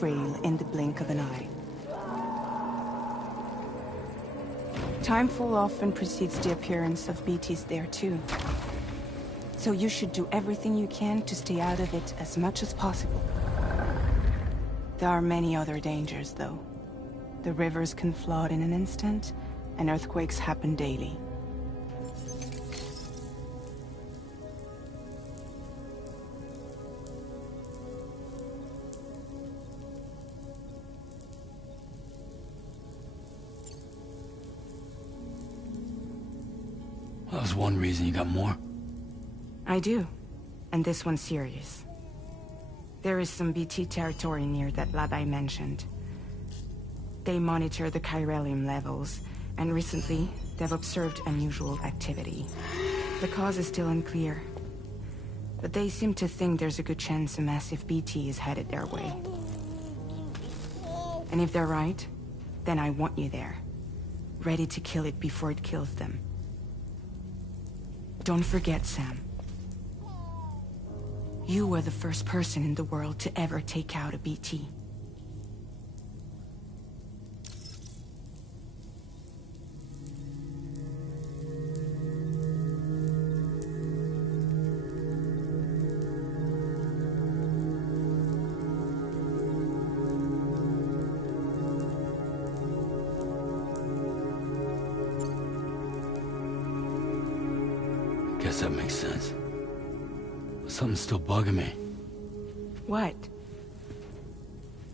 frail in the blink of an eye. Timefall often precedes the appearance of BTs there too. So you should do everything you can to stay out of it as much as possible. There are many other dangers, though. The rivers can flood in an instant, and earthquakes happen daily. That was one reason. You got more? I do. And this one's serious. There is some BT territory near that lab I mentioned. They monitor the chiralium levels, and recently, they've observed unusual activity. The cause is still unclear, but they seem to think there's a good chance a massive BT is headed their way. And if they're right, then I want you there, ready to kill it before it kills them. Don't forget, Sam. You were the first person in the world to ever take out a BT. Guess that makes sense. Something's still bugging me. What?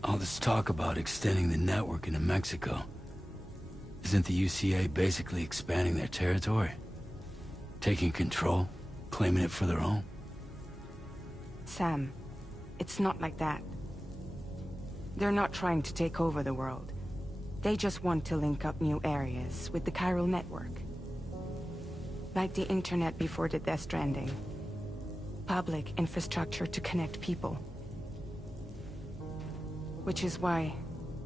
All this talk about extending the network into Mexico. Isn't the UCA basically expanding their territory? Taking control? Claiming it for their own? Sam, it's not like that. They're not trying to take over the world. They just want to link up new areas with the chiral network. Like the internet before the Death Stranding. Public infrastructure to connect people. Which is why,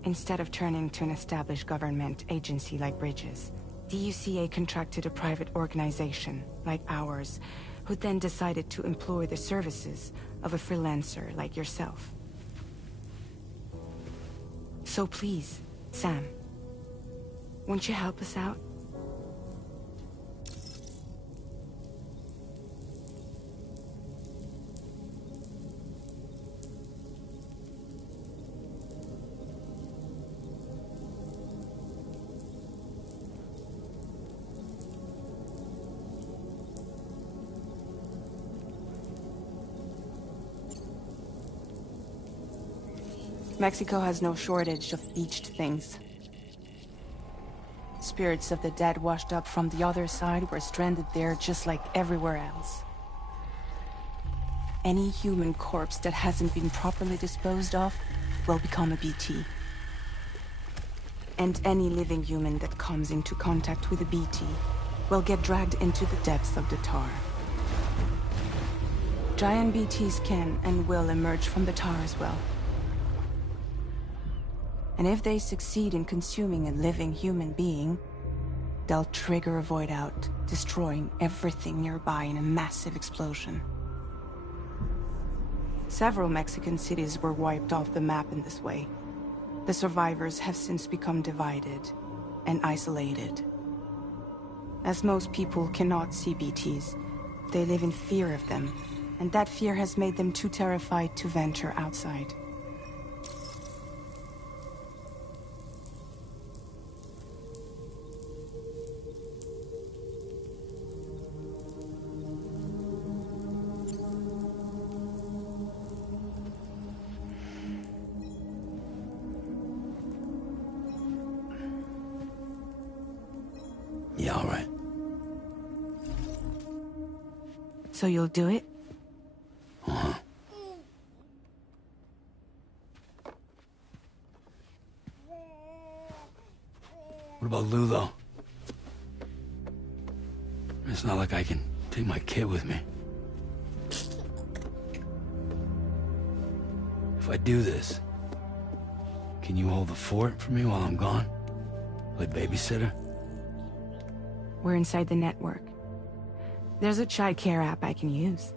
instead of turning to an established government agency like Bridges, the UCA contracted a private organization, like ours, who then decided to employ the services of a freelancer like yourself. So please, Sam, won't you help us out? Mexico has no shortage of beached things. Spirits of the dead washed up from the other side were stranded there just like everywhere else. Any human corpse that hasn't been properly disposed of will become a BT. And any living human that comes into contact with a BT will get dragged into the depths of the tar. Giant BTs can and will emerge from the tar as well. And if they succeed in consuming a living human being, they'll trigger a void out, destroying everything nearby in a massive explosion. Several Mexican cities were wiped off the map in this way. The survivors have since become divided and isolated. As most people cannot see BTs, they live in fear of them, and that fear has made them too terrified to venture outside. Yeah, all right. So you'll do it? Uh-huh. What about Lou, though? It's not like I can take my kid with me. If I do this, can you hold the fort for me while I'm gone? Play babysitter? We're inside the network. There's a child care app I can use.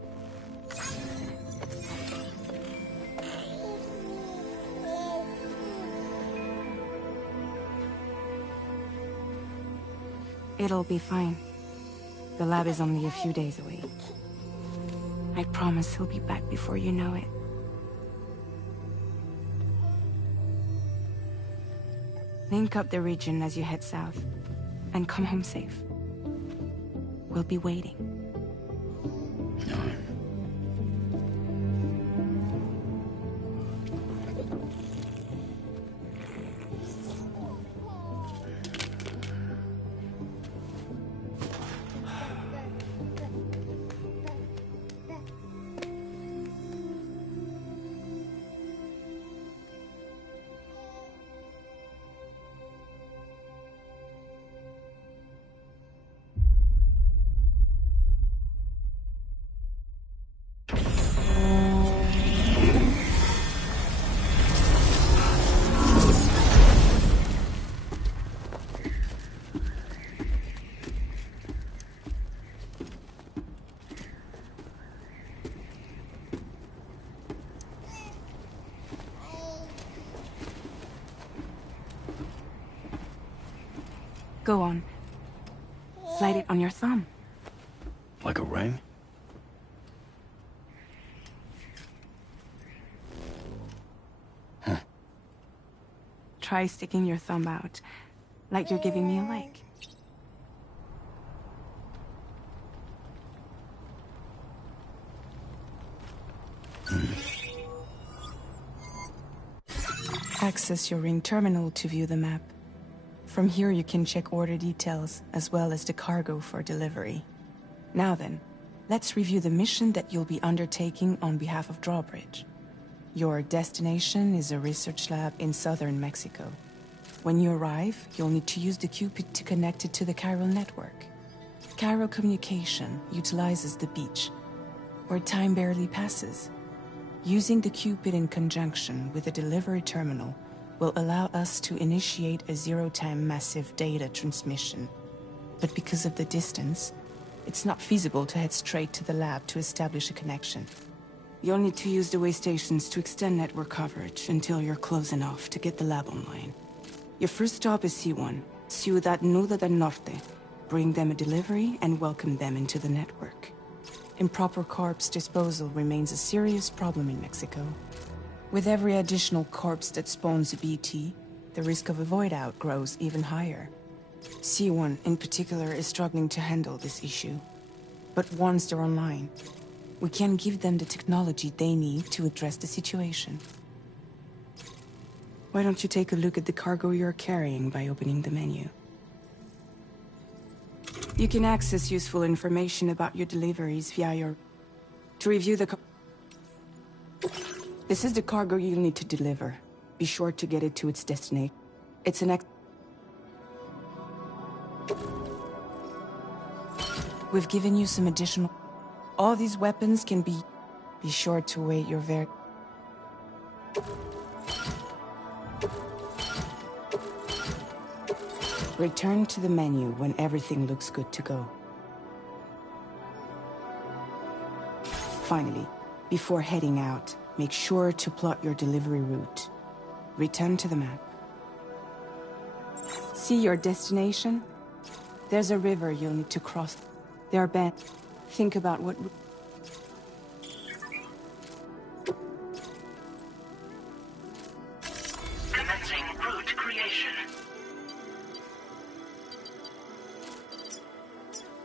It'll be fine. The lab is only a few days away. I promise he'll be back before you know it. Link up the region as you head south, and come home safe. We'll be waiting. Go on. Slide it on your thumb. Like a ring? Huh. Try sticking your thumb out, like you're giving me a like. Access your ring terminal to view the map. From here you can check order details, as well as the cargo for delivery. Now then, let's review the mission that you'll be undertaking on behalf of Drawbridge. Your destination is a research lab in southern Mexico. When you arrive, you'll need to use the Cupid to connect it to the chiral network. Chiral communication utilizes the beach, where time barely passes. Using the Cupid in conjunction with a delivery terminal will allow us to initiate a zero-time massive data transmission. But because of the distance, it's not feasible to head straight to the lab to establish a connection. You'll need to use the way stations to extend network coverage until you're close enough to get the lab online. Your first stop is C1, Ciudad Nuda del Norte. Bring them a delivery and welcome them into the network. Improper corpse disposal remains a serious problem in Mexico. With every additional corpse that spawns a BT, the risk of a void out grows even higher. C1 in particular is struggling to handle this issue. But once they're online, we can give them the technology they need to address the situation. Why don't you take a look at the cargo you're carrying by opening the menu? You can access useful information about your deliveries via your... To review the... This is the cargo you'll need to deliver. Be sure to get it to its destination. It's an We've given you some additional... All these weapons can be... Be sure to wait your very... Return to the menu when everything looks good to go. Finally, before heading out, make sure to plot your delivery route. Return to the map. See your destination? There's a river you'll need to cross. There are bends. Think about what... Commencing route creation.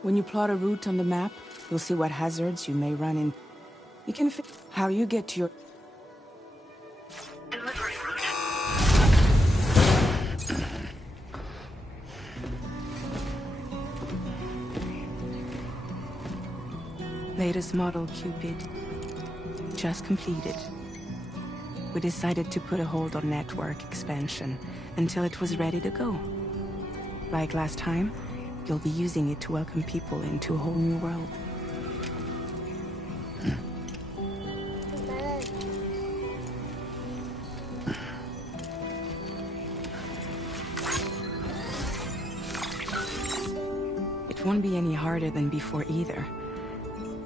When you plot a route on the map, you'll see what hazards you may run in. You can fit how you get to your... Delivery route. Latest model Cupid. Just completed. We decided to put a hold on network expansion until it was ready to go. Like last time, you'll be using it to welcome people into a whole new world. It won't be any harder than before either.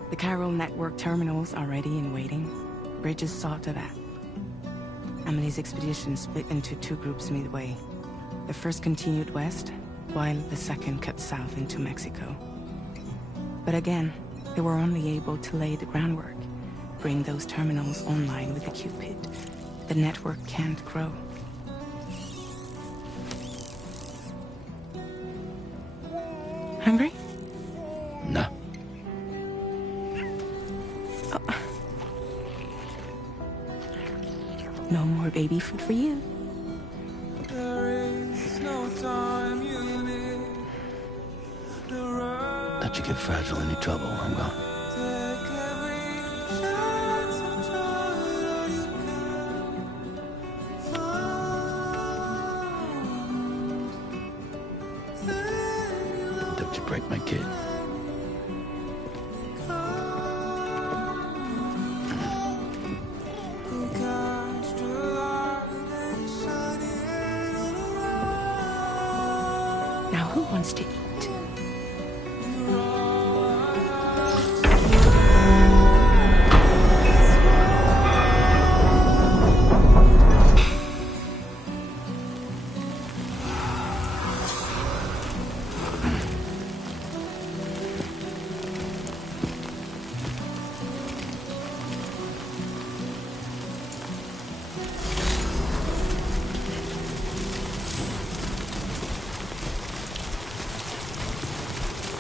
The chiral network terminals are ready and waiting. Bridges saw to that. Emily's expedition split into two groups midway. The first continued west, while the second cut south into Mexico. But again, they were only able to lay the groundwork, bring those terminals online with the Cupid. The network can't grow. Hungry? No. Oh. No more baby food for you. Let you get fragile any trouble while I'm gone. Don't you break my kid. Now who wants to eat?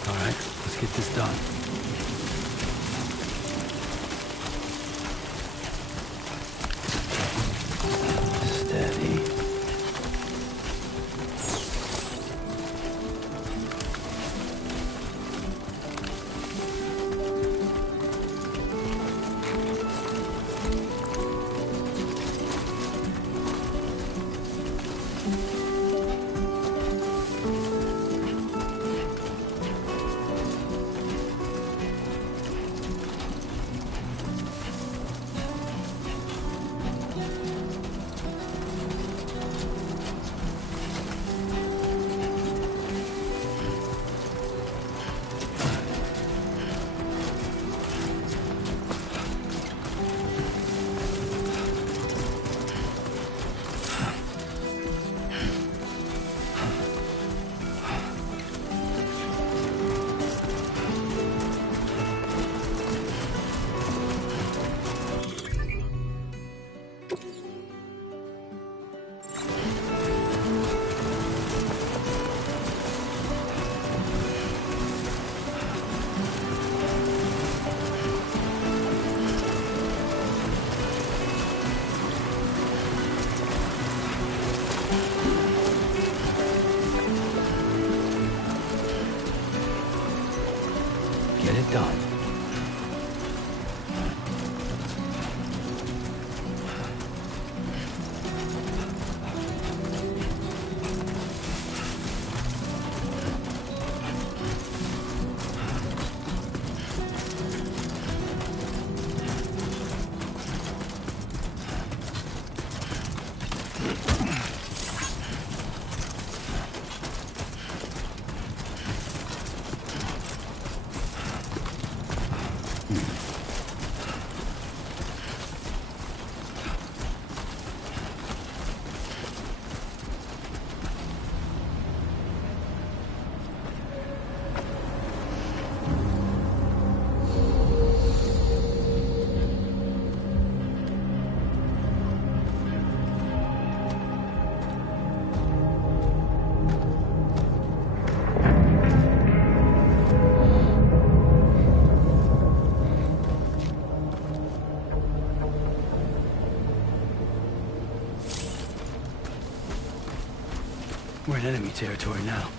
All right, let's get this done. Steady. Get it done. We're in enemy territory now.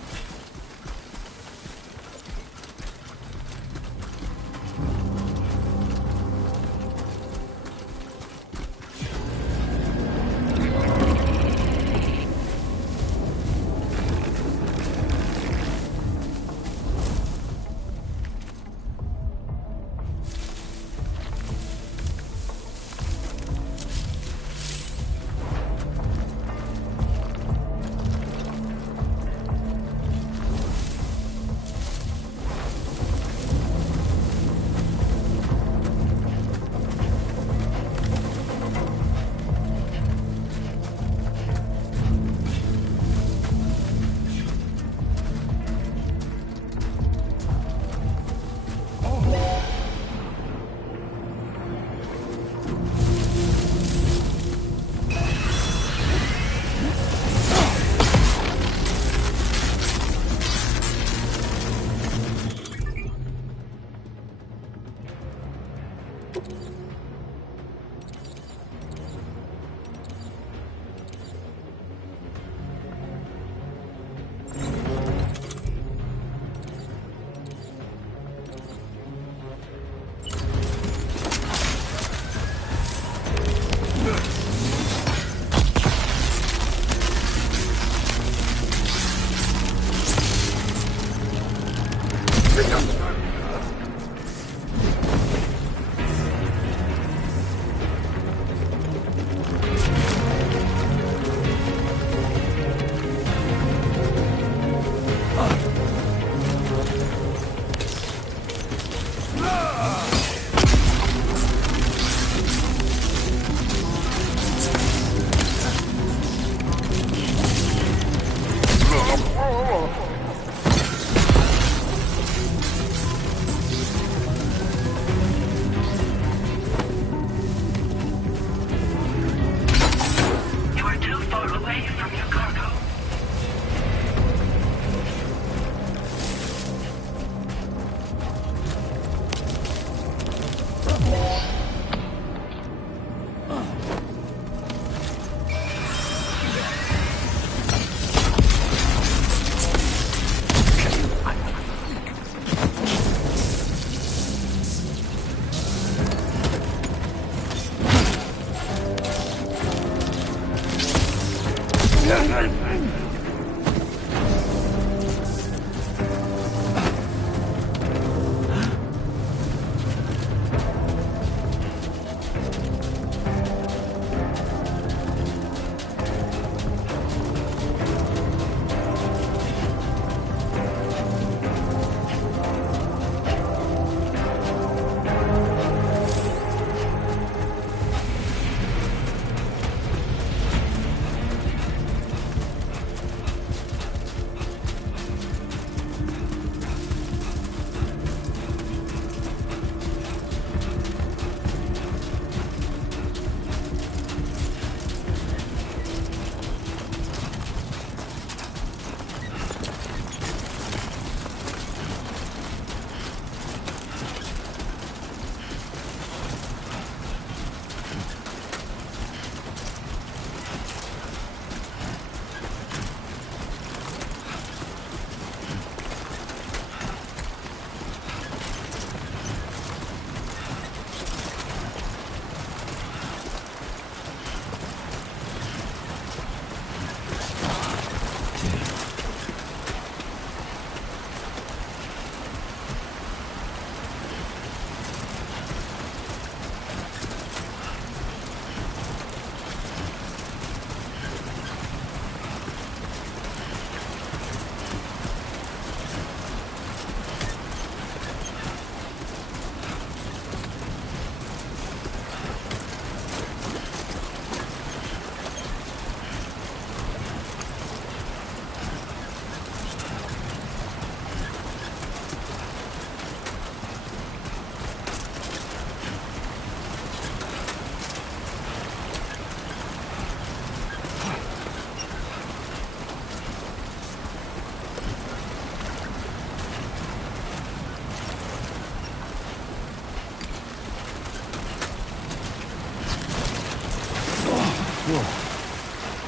Whoa,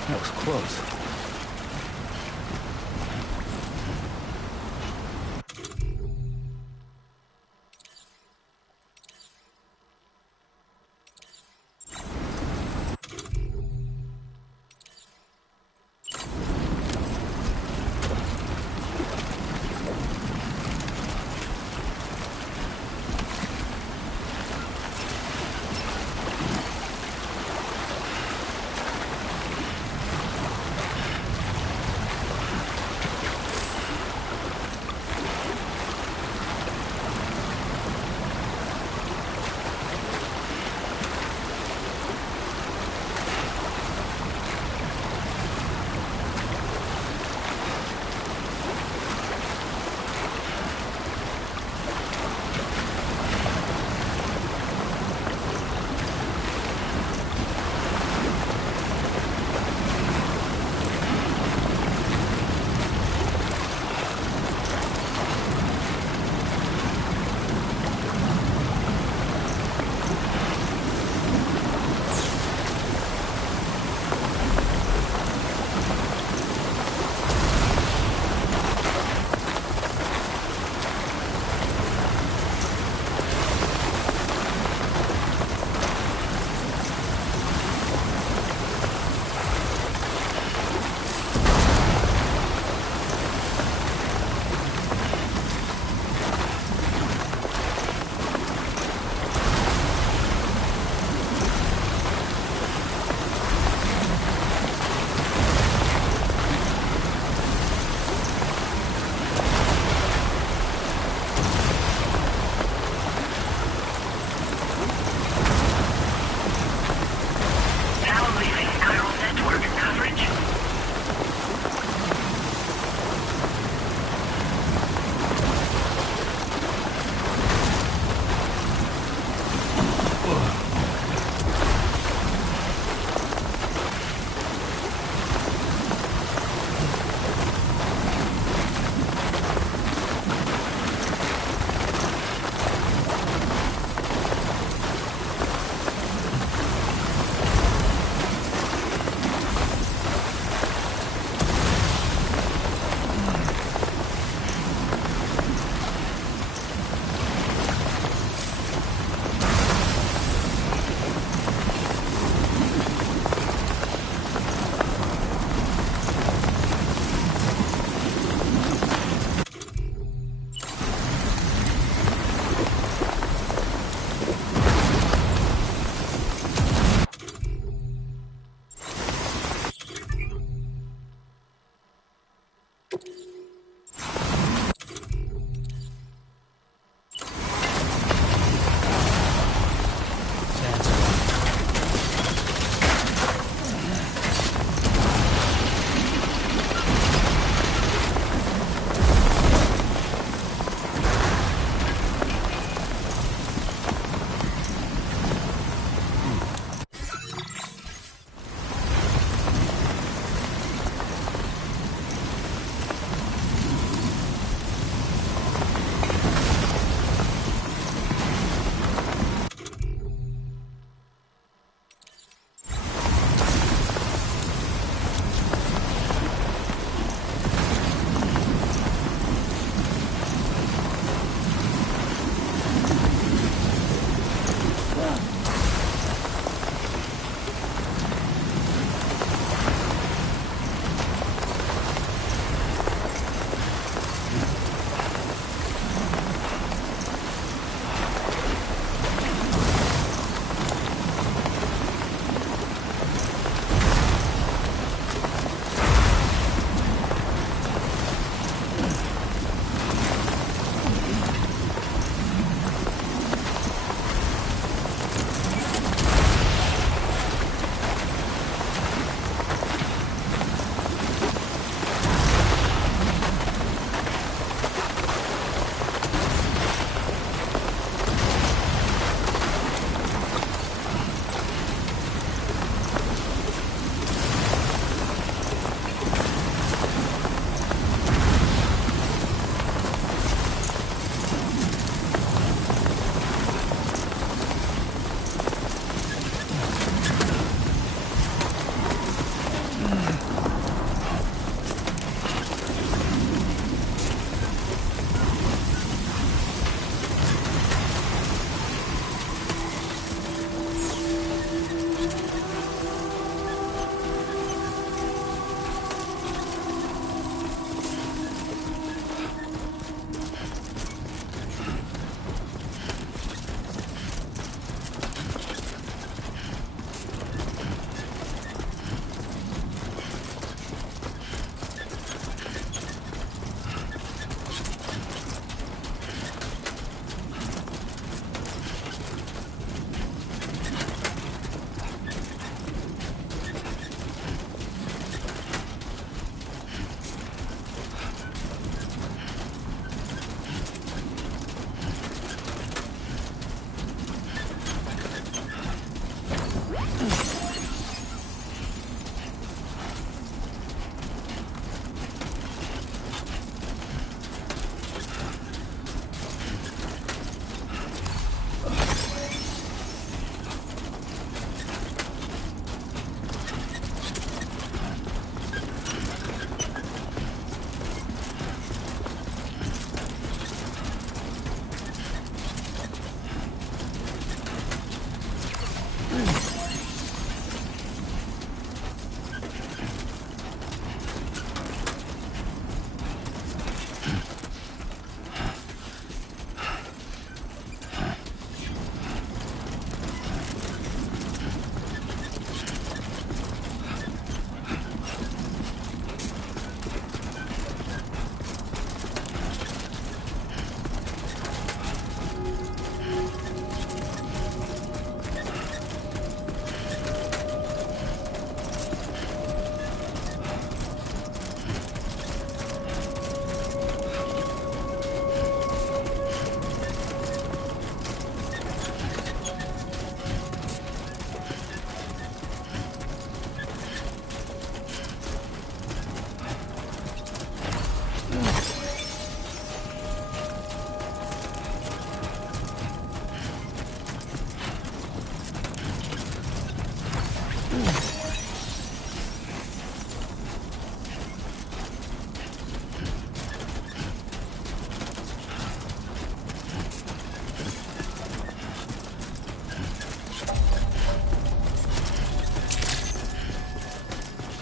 that was close.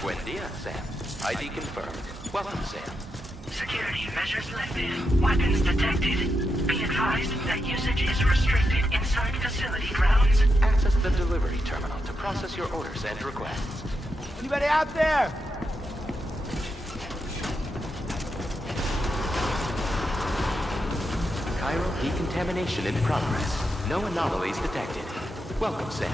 Buen dia, Sam. ID confirmed. Welcome, Sam. Security measures lifted. Weapons detected. Be advised that usage is restricted inside facility grounds. Access the delivery terminal to process your orders and requests. Anybody out there? Chiral decontamination in progress. No anomalies detected. Welcome, Sam.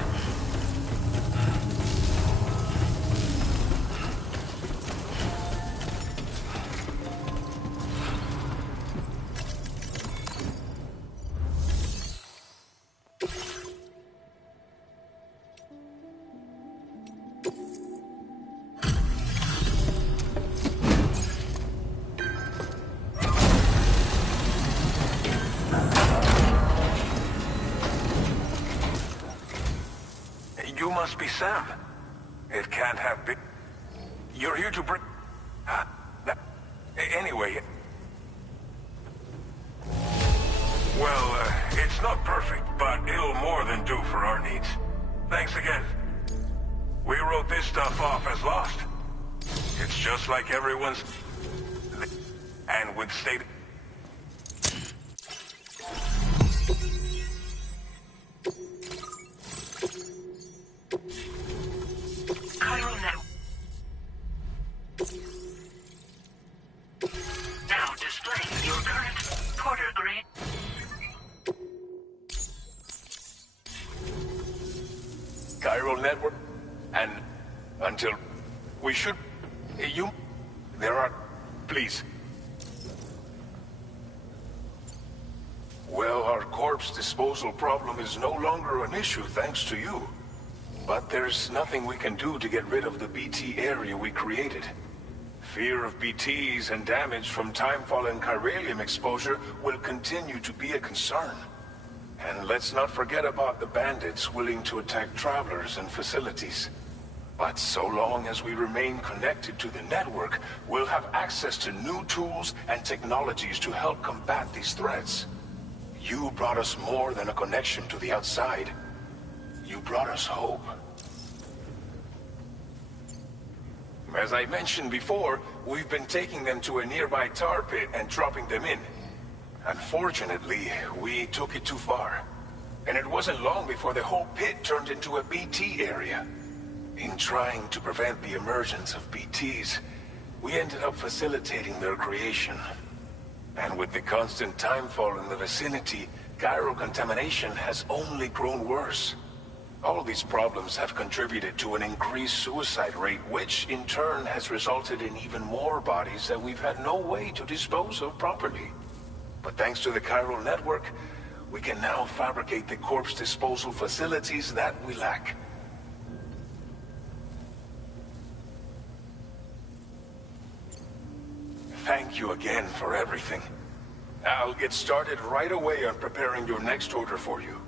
You must be Sam. It can't have been. You're here to bring... Anyway... Well, it's not perfect, but it'll more than do for our needs. Thanks again. We wrote this stuff off as lost. It's just like everyone's... And with state... Chiral network. Now displaying your current quarter grade. Chiral network, and until we should... There are... Please. Well, our corpse disposal problem is no longer an issue thanks to you. But there's nothing we can do to get rid of the BT area we created. Fear of BTs and damage from timefall and chiralium exposure will continue to be a concern. And let's not forget about the bandits willing to attack travelers and facilities. But so long as we remain connected to the network, we'll have access to new tools and technologies to help combat these threats. You brought us more than a connection to the outside. You brought us hope. As I mentioned before, we've been taking them to a nearby tar pit and dropping them in. Unfortunately, we took it too far. And it wasn't long before the whole pit turned into a BT area. In trying to prevent the emergence of BTs, we ended up facilitating their creation. And with the constant timefall in the vicinity, chiral contamination has only grown worse. All these problems have contributed to an increased suicide rate, which in turn has resulted in even more bodies that we've had no way to dispose of properly. But thanks to the chiral network, we can now fabricate the corpse disposal facilities that we lack. Thank you again for everything. I'll get started right away on preparing your next order for you.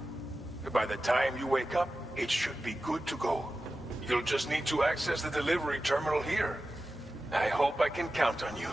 By the time you wake up, it should be good to go. You'll just need to access the delivery terminal here. I hope I can count on you.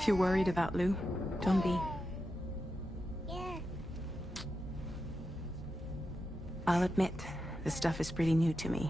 If you're worried about Lou, don't be. I'll admit, this stuff is pretty new to me.